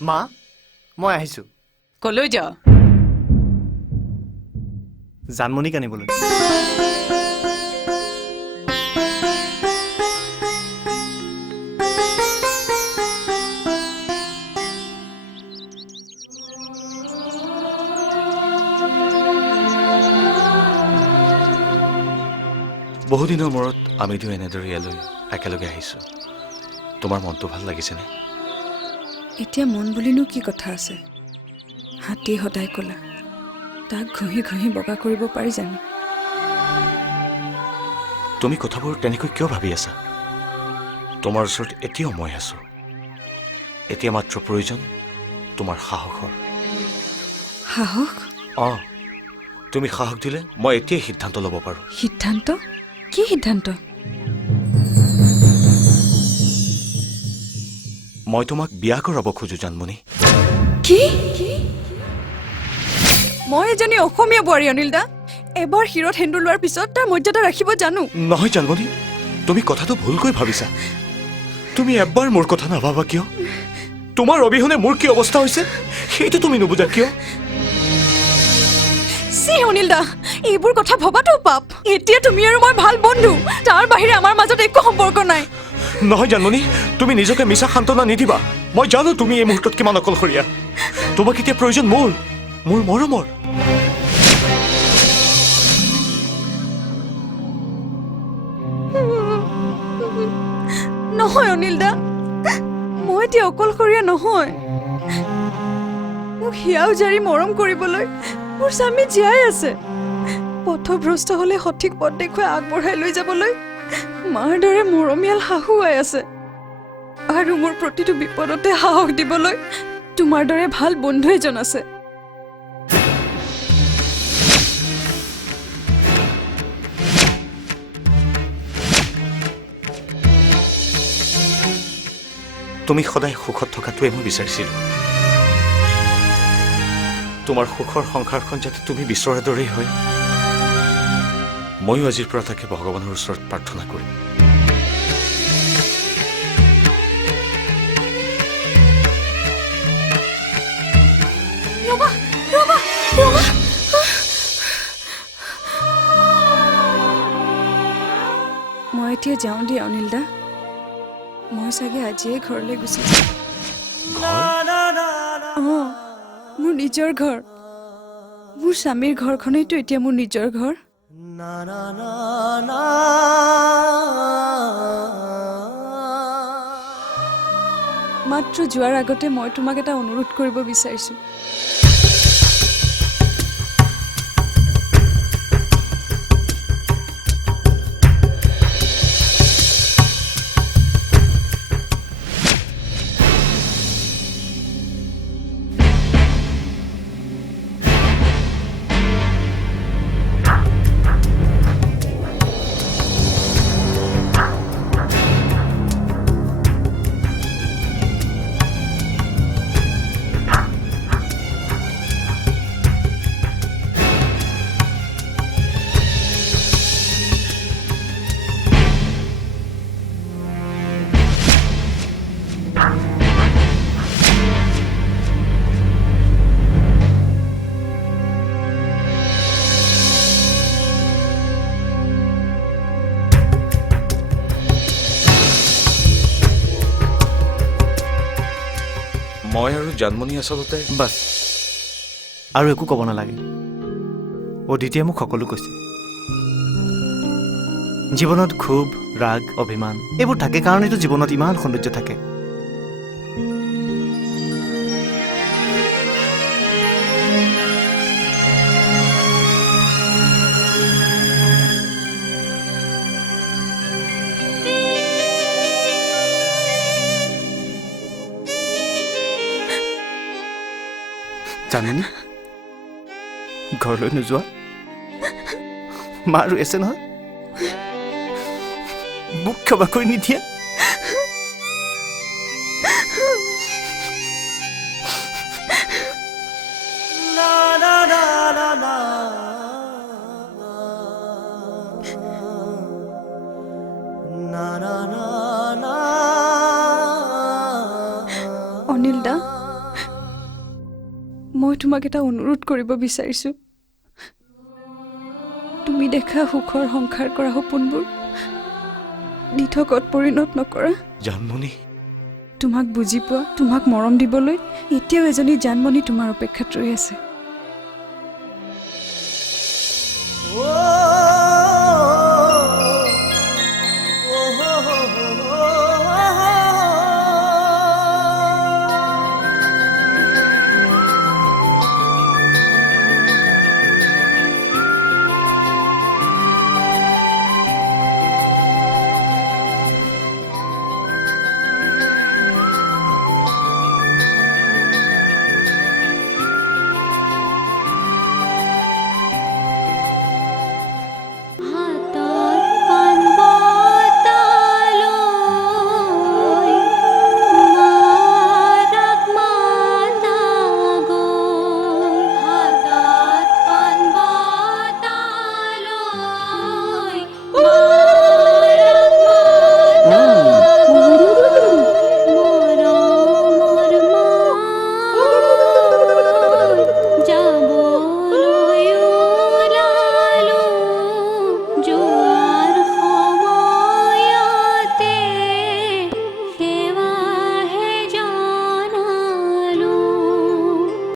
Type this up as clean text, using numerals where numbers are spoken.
মা মই আহিছো কলৈ যাও জানমণিক আনিবলৈ বহুদিনৰ মূৰত আমি দুয়ো এনেদৰে ইয়ালৈ একেলগে আহিছোঁ তোমাৰ মনটো ভাল লাগিছেনে এতিয়া মন বুলিনো কি কথা আছে হাতী সদায় ক'লা তাক ঘঁহি ঘঁহি বগা কৰিব পাৰি জানো তুমি কথাবোৰ তেনেকৈ কিয় ভাবি আছা তোমাৰ ওচৰত এতিয়াও মই আছোঁ এতিয়া মাত্ৰ প্ৰয়োজন তোমাৰ সাহসৰ সাহস অঁ তুমি সাহস দিলে মই এতিয়াই সিদ্ধান্ত ল'ব পাৰোঁ সিদ্ধান্ত কি সিদ্ধান্ত মই তোমাক বিয়া কৰাব খোজো জানমণি কি মই এজনী অসমীয়া বোৱাৰী অনিল দা এবাৰ শিৰত সেন্দুৰ লোৱাৰ পিছত তাৰ মৰ্যাদা ৰাখিব জানো নহয় জানমণি তুমি কথাটো ভুলকৈ ভাবিছা তুমি এবাৰ মোৰ কথা নাভাবা কিয় তোমাৰ অবিহনে মোৰ কি অৱস্থা হৈছে সেইটো তুমি নুবুজা কিয় চি অনিল দা এইবোৰ কথা ভবাটো পাপ এতিয়া তুমি আৰু মই ভাল বন্ধু তাৰ বাহিৰে আমাৰ মাজত একো সম্পৰ্ক নাই নহয় জানমণি তুমি নিজকে মিছা সান্তনা নিদিবা মই জানো তুমি এই মুহূৰ্তত কিমান অকলশৰীয়া তোমাক এতিয়া প্ৰয়োজন মোৰ মৰমৰ নহয় অনিল দা মই এতিয়া অকলশৰীয়া নহয় মোক হিয়াও জাৰি মৰম কৰিবলৈ মোৰ স্বামী জীয়াই আছে পথভ্ৰষ্ট হলে সঠিক পথ দেখুৱাই আগবঢ়াই লৈ যাবলৈ মাৰ দৰে মৰমীয়াল শাহু আই আছে আৰু মোৰ প্ৰতিটো বিপদতে সাহস দিবলৈ তোমাৰ দৰে ভাল বন্ধু এজন আছে তুমি সদায় সুখত থকাটোৱে মই বিচাৰিছিলোঁ তোমাৰ সুখৰ সংসাৰখন যাতে তুমি বিচৰাৰ দৰেই হয় ময়ো আজিৰ পৰা তাকে ভগৱানৰ ওচৰত প্ৰাৰ্থনা কৰিম মই এতিয়া যাওঁ দিয়া অনিল দা মই চাগে আজিয়ে ঘৰলৈ গুচি যাম মোৰ নিজৰ ঘৰ মোৰ স্বামীৰ ঘৰখনেইতো এতিয়া মোৰ নিজৰ ঘৰ মাত্ৰ যোৱাৰ আগতে মই তোমাক এটা অনুৰোধ কৰিব বিচাৰিছো মই আৰু জানমণি আচলতে বাছ আৰু একো ক'ব নালাগে অদিতিয়ে মোক সকলো কৈছে জীৱনত ক্ষোভ ৰাগ অভিমান এইবোৰ থাকে কাৰণেতো জীৱনত ইমান সৌন্দৰ্য থাকে জানমণি ঘৰলৈ নোযোৱা মা ৰৈ আছে নহয় মোক ক্ষমা কৰি নিদিয়া অনিল দা মই তোমাক এটা অনুৰোধ কৰিব বিচাৰিছোঁ। তুমি দেখা সুখৰ সংসাৰ কৰা সপোনবোৰ দিঠকত পৰিণত নকৰা। জানমণি, তোমাক বুজি পোৱা, তোমাক মৰম দিবলৈ এতিয়াও এজনী জানমণি তোমাৰ অপেক্ষাত ৰৈ আছে।